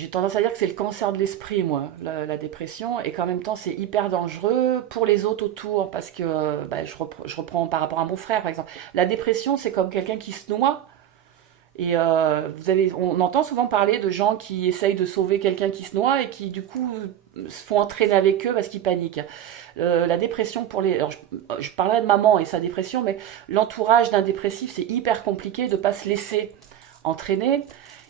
j'ai tendance à dire que c'est le cancer de l'esprit, moi, la dépression, et qu'en même temps, c'est hyper dangereux pour les autres autour, parce que bah, je reprends par rapport à mon frère, par exemple. La dépression, c'est comme quelqu'un qui se noie, et on entend souvent parler de gens qui essayent de sauver quelqu'un qui se noie, et qui, du coup, se font entraîner avec eux parce qu'ils paniquent. La dépression pour les... Alors, je parlais de maman et sa dépression, mais l'entourage d'un dépressif, c'est hyper compliqué de ne pas se laisser entraîner.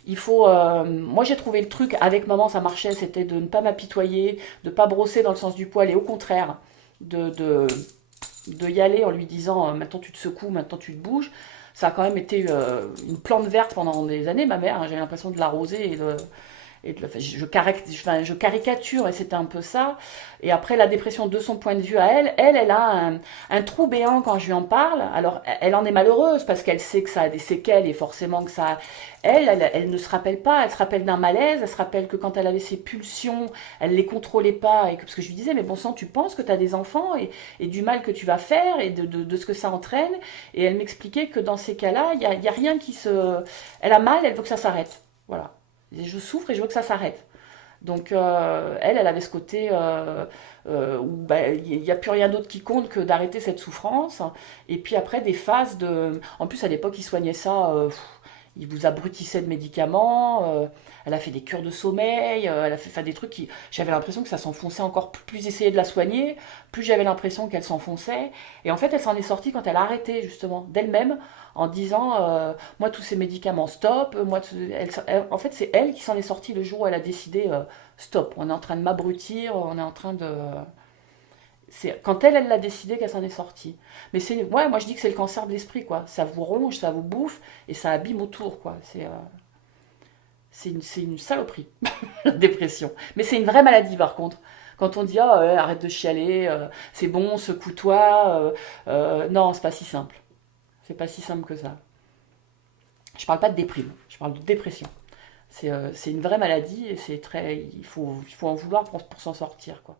Moi, j'ai trouvé le truc avec maman, ça marchait, c'était de ne pas m'apitoyer, de ne pas brosser dans le sens du poil, et au contraire, de, de, de y aller en lui disant maintenant tu te secoues, maintenant tu te bouges. Ça a quand même été une plante verte pendant des années, ma mère, hein, j'avais l'impression de l'arroser enfin, je caricature et c'était un peu ça. Et après, la dépression de son point de vue à elle, elle a un trou béant quand je lui en parle. Alors, elle en est malheureuse parce qu'elle sait que ça a des séquelles et forcément que ça. Elle ne se rappelle pas, elle se rappelle d'un malaise, elle se rappelle que quand elle avait ses pulsions, elle les contrôlait pas. Parce que je lui disais, mais bon sang, tu penses que tu as des enfants et du mal que tu vas faire et de ce que ça entraîne. Et elle m'expliquait que dans ces cas-là, y a rien qui se. Elle a mal, elle veut que ça s'arrête. Voilà. Et je souffre et je veux que ça s'arrête. Donc elle avait ce côté où bah, il n'y a plus rien d'autre qui compte que d'arrêter cette souffrance. Et puis après des phases de... En plus à l'époque ils soignaient ça, ils vous abrutissaient de médicaments, elle a fait des cures de sommeil, elle a fait enfin, des trucs qui... J'avais l'impression que ça s'enfonçait encore plus essayer de la soigner, plus j'avais l'impression qu'elle s'enfonçait. Et en fait elle s'en est sortie quand elle a arrêté justement d'elle-même en disant moi tous ces médicaments stop, en fait c'est elle qui s'en est sortie le jour où elle a décidé stop, on est en train de m'abrutir, on est en train de... C'est quand elle l'a décidé qu'elle s'en est sortie. Mais c'est, ouais, moi je dis que c'est le cancer de l'esprit, quoi. Ça vous ronge, ça vous bouffe et ça abîme autour, quoi. C'est une saloperie, la dépression. Mais c'est une vraie maladie, par contre. Quand on dit, ah, ouais, arrête de chialer, c'est bon, secoue-toi. Non, c'est pas si simple. C'est pas si simple que ça. Je parle pas de déprime, je parle de dépression. C'est une vraie maladie et il faut en vouloir pour s'en sortir, quoi.